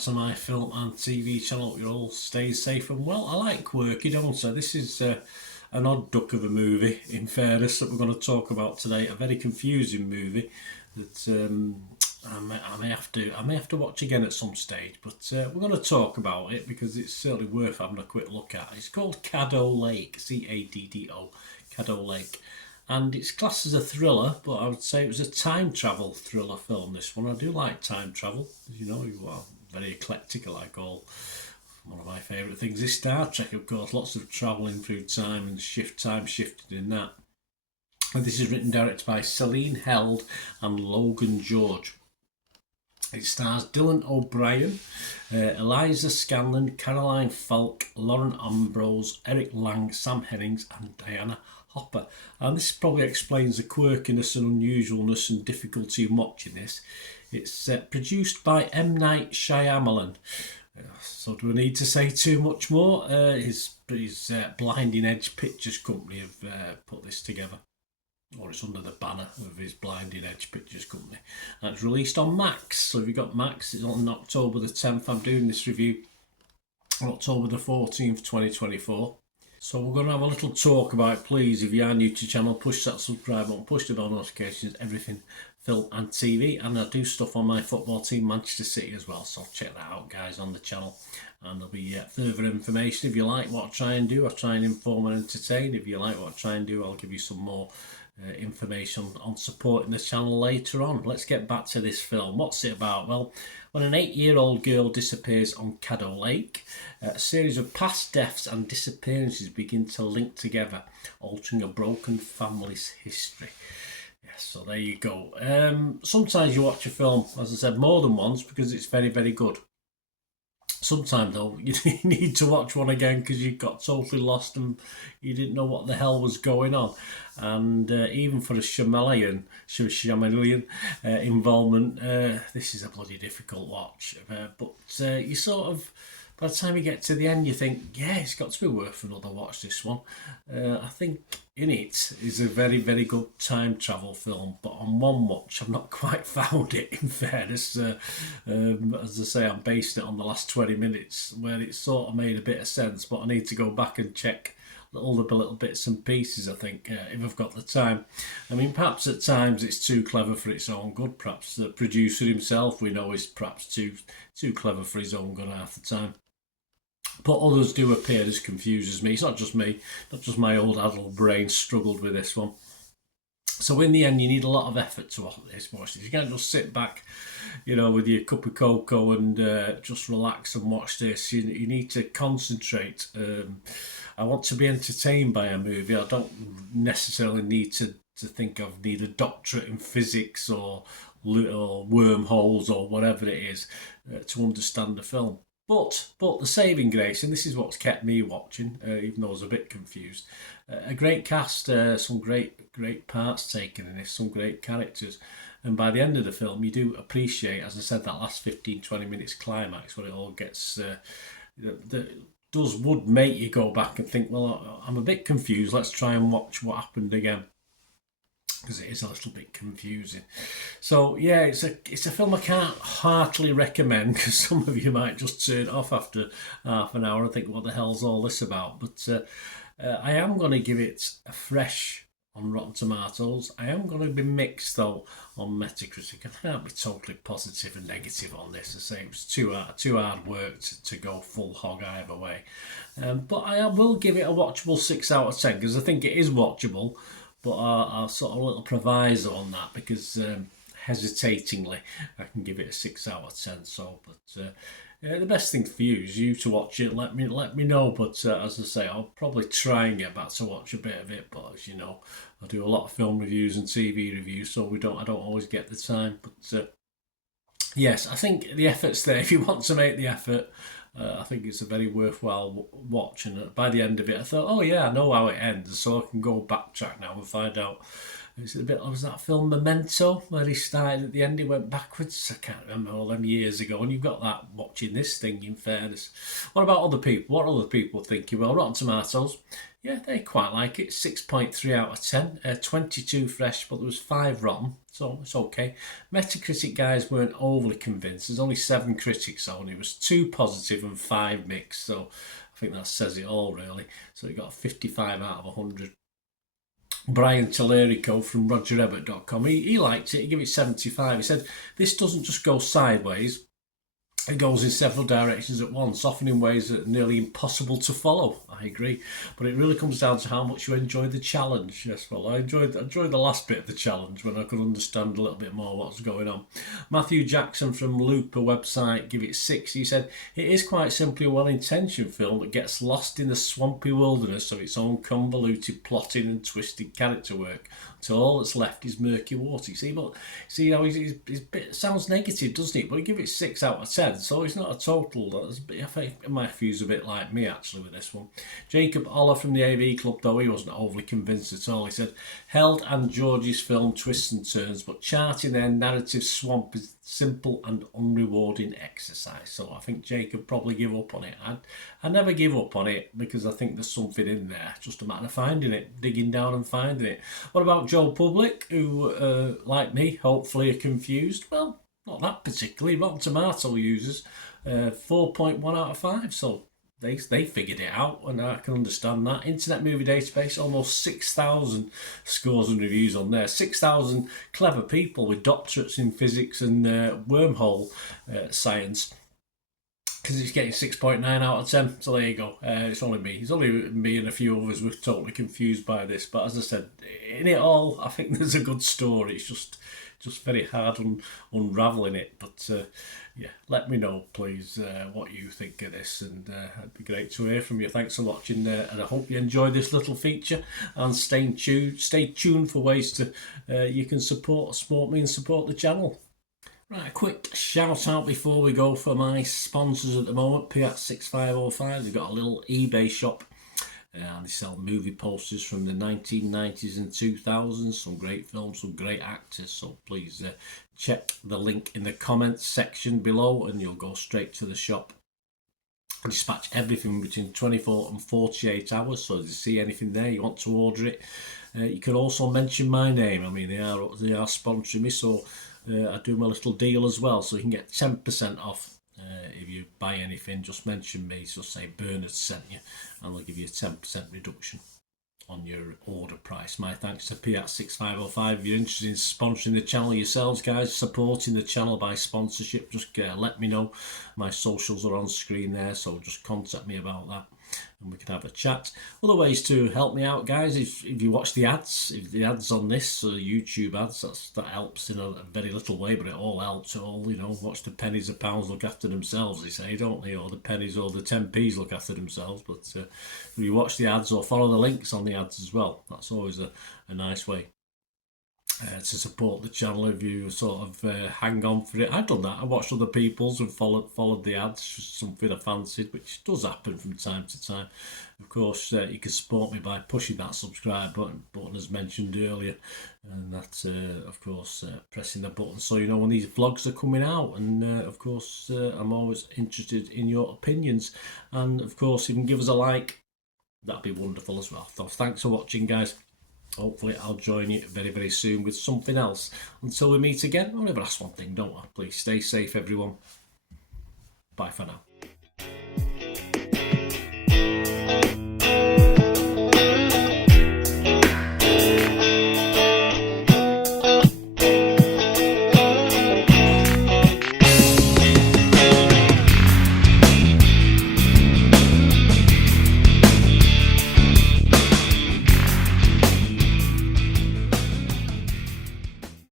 to my film and TV channel. Hope you all stay safe and well. I like quirky, don't I? This is an odd duck of a movie, in fairness, that we're going to talk about today. A very confusing movie that I may have to watch again at some stage, but we're going to talk about it because it's certainly worth having a quick look at. It's called Caddo Lake, Caddo, Caddo Lake. And it's classed as a thriller, but I would say it was a time travel thriller film, this one. I do like time travel. As you know, you are very eclectic. I like all. One of my favourite things is Star Trek, of course. Lots of travelling through time and time shifted in that. And this is written and directed by Celine Held and Logan George. It stars Dylan O'Brien, Eliza Scanlon, Caroline Falk, Lauren Ambrose, Eric Lang, Sam Hennings and Diana Hopper. And this probably explains the quirkiness and unusualness and difficulty in watching this. It's produced by M. Night Shyamalan. So do I need to say too much more? His Blinding Edge Pictures company have put this together. Or it's under the banner of his Blinding Edge Pictures company. And it's released on Max. So if you've got Max, it's on October the 10th. I'm doing this review on October the 14th, 2024. So we're going to have a little talk about it. Please, if you are new to the channel, push that subscribe button, push the bell notifications, everything film and TV. And I do stuff on my football team, Manchester City, as well. So check that out, guys, on the channel. And there'll be further information. If you like what I try and do, I try and inform and entertain. If you like what I try and do, I'll give you some more information on supporting the channel later on. Let's get back to this film. What's it about? Well, when an 8-year-old girl disappears on Caddo Lake, a series of past deaths and disappearances begin to link together, altering a broken family's history. Yes, so there you go. Sometimes you watch a film, as I said, more than once because it's very, very good. Sometimes, though, you need to watch one again because you got totally lost and you didn't know what the hell was going on. And even for a Shyamalan involvement, this is a bloody difficult watch. But you sort of, by the time you get to the end, you think, yeah, it's got to be worth another watch, this one. I think In It is a very, very good time travel film, but on one watch, I've not quite found it, in fairness. As I say, I'm basing it on the last 20 minutes, where it sort of made a bit of sense, but I need to go back and check all the little bits and pieces, I think, if I've got the time. I mean, perhaps at times it's too clever for its own good. Perhaps the producer himself, we know, is perhaps too clever for his own good half the time. But others do appear as confused as me. It's not just me, not just my old adult brain struggled with this one. So in the end, you need a lot of effort to watch this. You can't just sit back, you know, with your cup of cocoa and just relax and watch this. You need to concentrate. I want to be entertained by a movie. I don't necessarily need to think of need a doctorate in physics or wormholes or whatever it is to understand the film. But the saving grace, and this is what's kept me watching, even though I was a bit confused, a great cast, some great parts taken in this, some great characters. And by the end of the film, you do appreciate, as I said, that last 15-20 minutes climax where it all gets... would make you go back and think, well, I'm a bit confused, let's try and watch what happened again. Because it is a little bit confusing. So yeah, it's a film I can't heartily recommend because some of you might just turn it off after half an hour and think, what the hell's all this about? But I am going to give it a fresh on Rotten Tomatoes. I am going to be mixed though on Metacritic. I can't be totally positive and negative on this. I say it was too hard work to go full hog either way. But I will give it a watchable 6 out of 10 because I think it is watchable. But I'll sort of a little proviso on that because hesitatingly I can give it a 6 out of 10. So, but the best thing for you is you to watch it. Let me know. But as I say, I'll probably try and get back to watch a bit of it. But as you know, I do a lot of film reviews and TV reviews, so I don't always get the time. But yes, I think the effort's there. If you want to make the effort. I think it's a very worthwhile watch, and by the end of it I thought, oh yeah, I know how it ends, so I can go backtrack now and find out It's a bit, was that film Memento where he started at the end, he went backwards? I can't remember, all them years ago. And you've got that watching this thing, in fairness. What about other people? What are other people thinking? Well, Rotten Tomatoes, yeah, they quite like it. 6.3 out of 10. 22 fresh, but there was 5 rotten, so it's okay. Metacritic guys weren't overly convinced. There's only 7 critics on. It was 2 positive and 5 mixed, so I think that says it all, really. So it got a 55 out of 100. Brian Tellerico from RogerEbbett.com, he liked it. He gave it 75. He said, this doesn't just go sideways, it goes in several directions at once, often in ways that are nearly impossible to follow. I agree. But it really comes down to how much you enjoy the challenge. Yes, well, I enjoyed the last bit of the challenge when I could understand a little bit more what's going on. Matthew Jackson from Looper website give it 6. He said, it is quite simply a well-intentioned film that gets lost in the swampy wilderness of its own convoluted plotting and twisted character work, until all that's left is murky water. See how his bit sounds negative, doesn't it? But he give it 6 out of 10. So it's not a total. I think my view's a bit like me actually with this one. Jacob Oller from the AV Club, though, he wasn't overly convinced at all. He said, Held and George's film twists and turns, but charting their narrative swamp is simple and unrewarding exercise. So I think Jacob probably give up on it. I never give up on it because I think there's something in there. Just a matter of finding it, digging down and finding it. What about Joe Public, who, like me, hopefully are confused? Well, not that particularly. Rotten Tomato users 4.1 out of 5. So they figured it out, and I can understand that. Internet Movie Database, almost 6,000 scores and reviews on there. 6,000 clever people with doctorates in physics and wormhole science. Because it's getting 6.9 out of 10. So there you go. It's only me. It's only me and a few others were totally confused by this. But as I said, in it all, I think there's a good story. It's just very hard on unravelling it. But yeah, let me know, please, what you think of this, and it'd be great to hear from you. Thanks for watching, and I hope you enjoyed this little feature, and stay tuned for ways to you can support me and support the channel. Right, a quick shout out before we go for my sponsors at the moment. Piat 6505, they've got a little eBay shop. And they sell movie posters from the 1990s and 2000s, some great films, some great actors. So please check the link in the comments section below and you'll go straight to the shop. I dispatch everything between 24 and 48 hours, so if you see anything there, you want to order it. You can also mention my name. I mean, they are sponsoring me, so I do my little deal as well, so you can get 10% off. If you buy anything, just mention me, just say Bernard sent you, and they'll give you a 10% reduction on your order price. My thanks to Piat 6505. If you're interested in sponsoring the channel yourselves, guys, supporting the channel by sponsorship, just let me know. My socials are on screen there, so just contact me about that and we can have a chat. Other ways to help me out, guys, if you watch the ads, if the ads on this YouTube ads, that helps in a very little way, but it all helps. Watch the pennies and pounds look after themselves, they say, don't they? Or the pennies or the 10p's look after themselves. But if you watch the ads or follow the links on the ads as well, that's always a nice way to support the channel. If you sort of hang on for it, I've done that. I watched other people's and followed the ads, just something I fancied, which does happen from time to time. Of course, you can support me by pushing that subscribe button as mentioned earlier, and that's of course pressing the button so you know when these vlogs are coming out. And of course, I'm always interested in your opinions, and of course, if you can give us a like, that'd be wonderful as well. So thanks for watching, guys. Hopefully I'll join you very, very soon with something else. Until we meet again, I'll never ask one thing, don't I? Please stay safe, everyone. Bye for now.